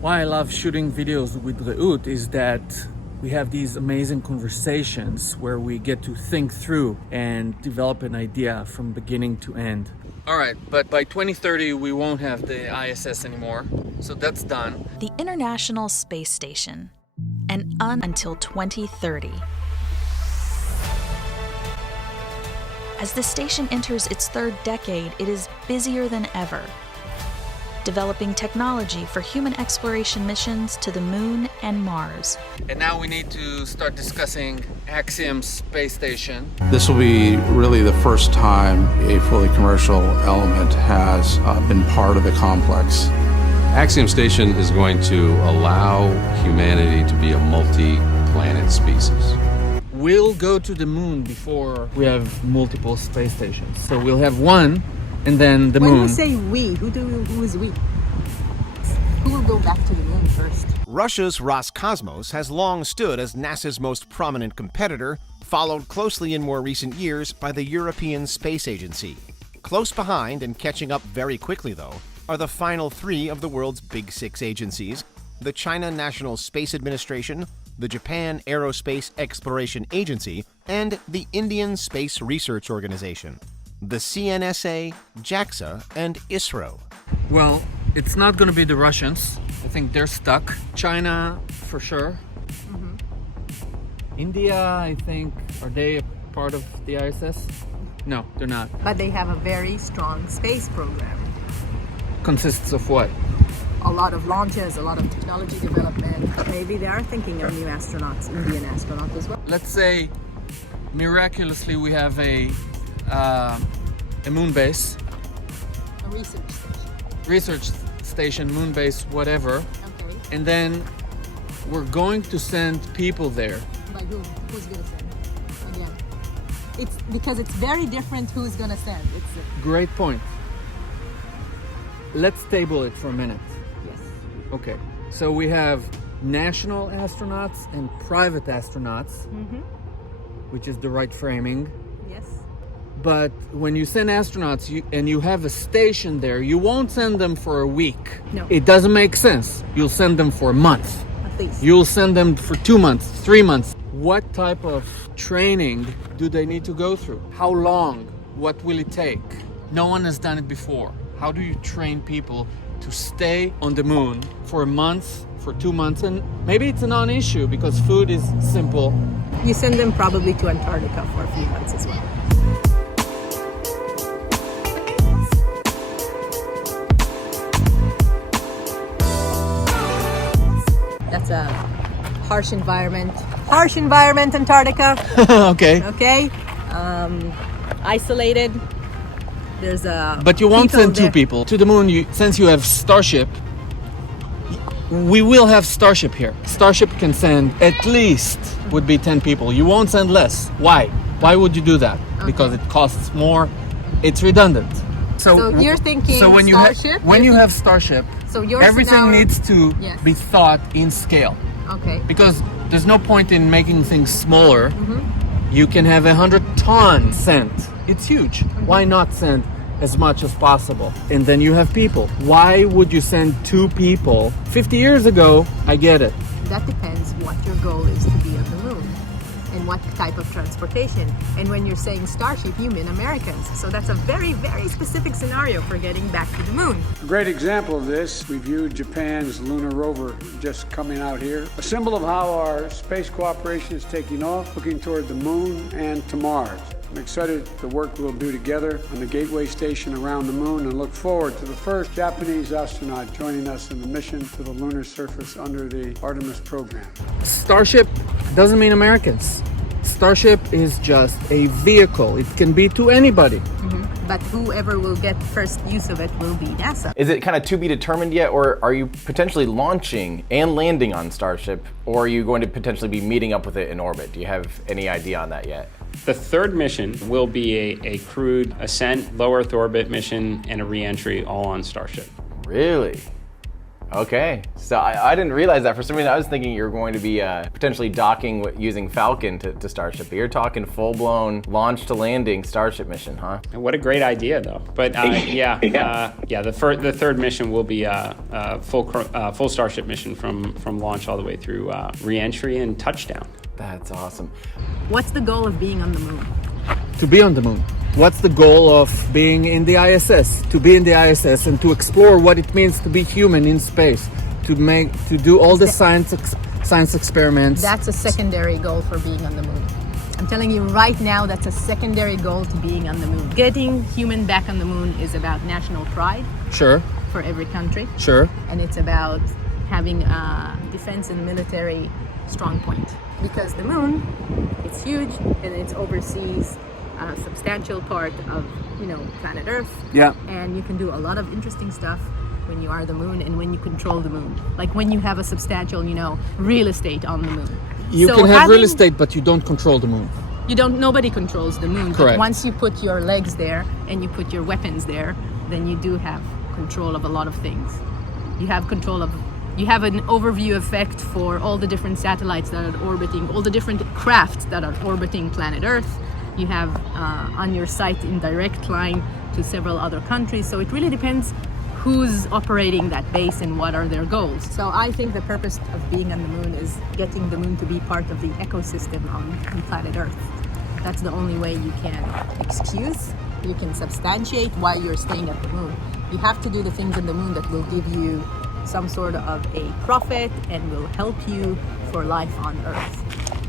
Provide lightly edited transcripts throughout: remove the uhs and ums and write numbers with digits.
Why I love shooting videos with Reut is that we have these amazing conversations where we get to think through and develop an idea from beginning to end. All right, but by 2030, we won't have the ISS anymore, so that's done. The International Space Station, and until 2030. As the station enters its third decade, it is busier than ever, developing technology for human exploration missions to the Moon and Mars. And now we need to start discussing Axiom Space Station. This will be really the first time a fully commercial element has been part of the complex. Axiom Station is going to allow humanity to be a multi-planet species. We'll go to the moon before we have multiple space stations. So we'll have one, and then the moon. When you say we, who is we? Who will go back to the moon first? Russia's Roscosmos has long stood as NASA's most prominent competitor, followed closely in more recent years by the European Space Agency. Close behind and catching up very quickly, though, are the final three of the world's big six agencies: the China National Space Administration, the Japan Aerospace Exploration Agency, and the Indian Space Research Organization. The CNSA, JAXA, and ISRO. Well, it's not going to be the Russians. I think they're stuck. China, for sure. India, I think, are they a part of the ISS? No, they're not. But they have a very strong space program. Consists of what? A lot of launches, a lot of technology development. Maybe they are thinking of new astronauts, Indian astronauts as well. Let's say, miraculously, we have a moon base. A research station. Research station, moon base, whatever. Okay. And then we're going to send people there. By whom? Who's going to send? Again. It's because it's very different who's going to send. Great point. Let's table it for a minute. Yes. Okay. So we have national astronauts and private astronauts, which is the right framing. Yes. But when you send astronauts and you have a station there, you won't send them for a week. No. It doesn't make sense. You'll send them for a month. At least. You'll send them for 2 months, 3 months. What type of training do they need to go through? How long? What will it take? No one has done it before. How do you train people to stay on the moon for a month, for 2 months? And maybe it's a non-issue because food is simple. You send them probably to Antarctica for a few months as well. That's a harsh environment. Harsh environment, Antarctica. Okay. Okay. Isolated. There's a. But you won't send two there. people to the moon. Since you have Starship, we will have Starship here. Starship can send at least would be 10 people. You won't send less. Why? Why would you do that? Okay. Because it costs more. It's redundant. So you're thinking so when Starship? You have Starship, So yours everything now- needs to Yes. be thought in scale. Okay. Because there's no point in making things smaller. You can have 100 tons sent. It's huge. Why not send as much as possible? And then you have people. Why would you send 2 people? 50 years ago, I get it. That depends what your goal is to be on the moon and what type of transportation. And when you're saying Starship, you mean Americans. So that's a very, very specific scenario for getting back to the moon. A great example of this, we viewed Japan's lunar rover just coming out here. A symbol of how our space cooperation is taking off, looking toward the moon and to Mars. I'm excited the work we'll do together on the Gateway Station around the moon and look forward to the first Japanese astronaut joining us in the mission to the lunar surface under the Artemis program. Starship doesn't mean Americans. Starship is just a vehicle. It can be to anybody. But whoever will get first use of it will be NASA. Is it kind of to be determined yet, or are you potentially launching and landing on Starship, or are you going to potentially be meeting up with it in orbit? Do you have any idea on that yet? The third mission will be a crewed ascent, low Earth orbit mission, and a re-entry all on Starship. Really? Okay, so I didn't realize that. For some reason, I was thinking you were going to be potentially docking using Falcon to Starship, but you're talking full-blown launch to landing Starship mission, huh? And what a great idea, though. But the third mission will be a full Starship mission from launch all the way through re-entry and touchdown. That's awesome. What's the goal of being on the moon? To be on the moon. What's the goal of being in the ISS? To be in the ISS and to explore what it means to be human in space, to do all the science experiments. That's a secondary goal for being on the moon. I'm telling you right now, that's a secondary goal to being on the moon. Getting human back on the moon is about national pride. Sure. For every country. Sure. And it's about having a defense and military strong point. Because the moon, it's huge and it's overseas a substantial part of, planet Earth. Yeah. And you can do a lot of interesting stuff when you are the moon and when you control the moon. Like when you have a substantial, real estate on the moon. You can have real estate, but you don't control the moon. Nobody controls the moon. Correct. But once you put your legs there and you put your weapons there, then you do have control of a lot of things. You have an overview effect for all the different satellites that are orbiting, all the different crafts that are orbiting planet Earth. You have on your site in direct line to several other countries. So it really depends who's operating that base and what are their goals. So I think the purpose of being on the moon is getting the moon to be part of the ecosystem on planet Earth. That's the only way you can you can substantiate why you're staying at the moon. You have to do the things on the moon that will give you some sort of a profit and will help you for life on Earth.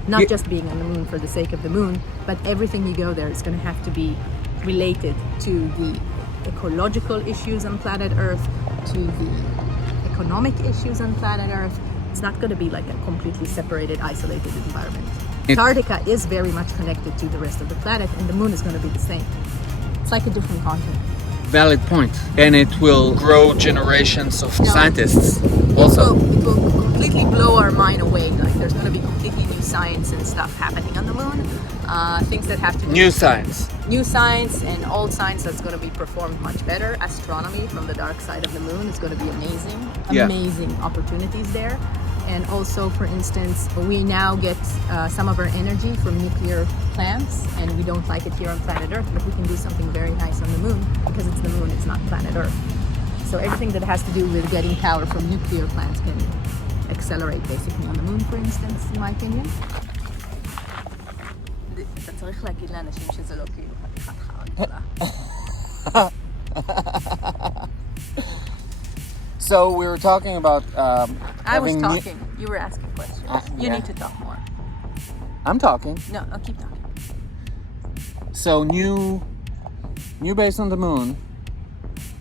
Not just being on the moon for the sake of the moon, but everything you go there is going to have to be related to the ecological issues on planet Earth, to the economic issues on planet Earth. It's not going to be like a completely separated, isolated environment. Antarctica is very much connected to the rest of the planet, and the moon is going to be the same. It's like a different continent. Valid point. And it will grow generations of scientists also. It will completely blow our mind away. Like there's going to be completely new science and stuff happening on the moon. Things that have to do New science. New science and old science that's going to be performed much better. Astronomy from the dark side of the moon is going to be amazing. Yeah. Amazing opportunities there. And also, for instance, we now get some of our energy from nuclear plants, and we don't like it here on planet Earth, but we can do something very nice on the moon because it's the moon, it's not planet Earth. So everything that has to do with getting power from nuclear plants can accelerate basically on the moon, for instance, in my opinion. אתה צריך להגיד לאנשים שזה לא כאילו חתיכת חרא גדולה. So we were talking about I was talking. You were asking questions. You need to talk more. I'm talking. No, I'll keep talking. So new base on the moon,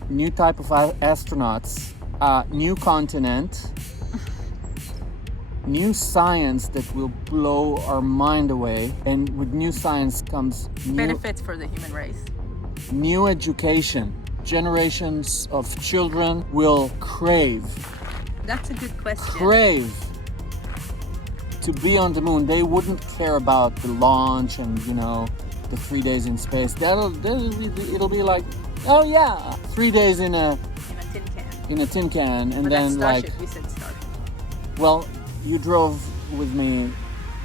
new type of astronauts, new continent, new science that will blow our mind away, and with new science comes benefits for the human race. New education. Generations of children will crave. That's a good question. Crave to be on the moon. They wouldn't care about the launch and the 3 days in space. It'll be like, oh yeah, 3 days in a tin can. In a tin can, and but then that's Starship. We said Starship. Well, you drove with me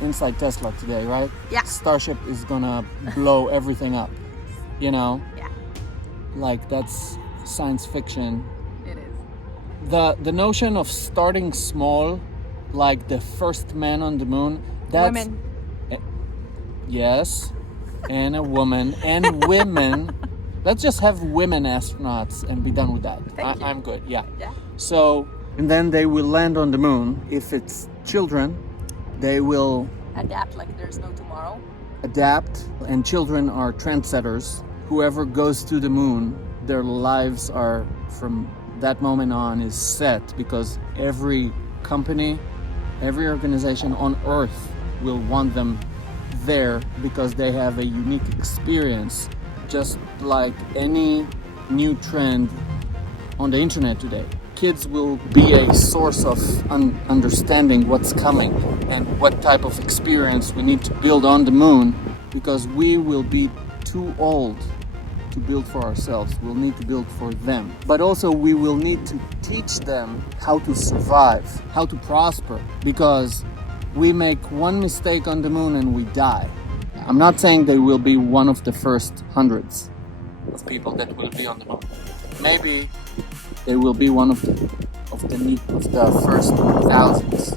inside Tesla today, right? Yeah. Starship is gonna blow everything up. Yeah. Like that's science fiction. It is. The notion of starting small, like the first man on the moon, that's women. Yes, and a woman and women. Let's just have women astronauts and be done with that. I'm good. Yeah. So, and then they will land on the moon. If it's children, they will adapt like there's no tomorrow. Adapt, and children are trendsetters. Whoever goes to the moon, their lives are from that moment on is set, because every company, every organization on Earth will want them there because they have a unique experience, just like any new trend on the internet today. Kids will be a source of understanding what's coming and what type of experience we need to build on the moon, because we will be too old to build for ourselves. We'll need to build for them. But also we will need to teach them how to survive, how to prosper, because we make one mistake on the moon and we die. I'm not saying they will be one of the first hundreds of people that will be on the moon. Maybe they will be one of the first thousands.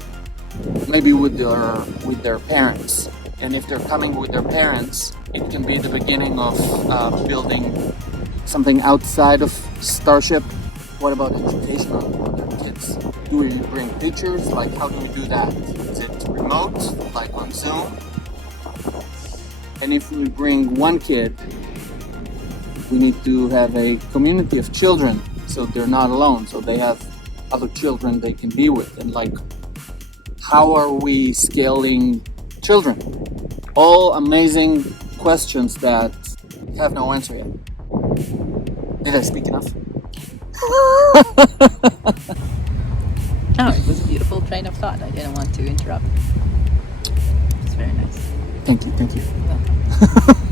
Maybe with their parents. And if they're coming with their parents, it can be the beginning of building something outside of Starship. What about education on their kids? Do we bring teachers? Like, how do we do that? Is it remote, like on Zoom? And if we bring one kid, we need to have a community of children so they're not alone, so they have other children they can be with. And like, how are we scaling children? All amazing questions that have no answer yet. Did I speak enough? Oh, it was a beautiful train of thought. I didn't want to interrupt. It's very nice. Thank you. You're welcome.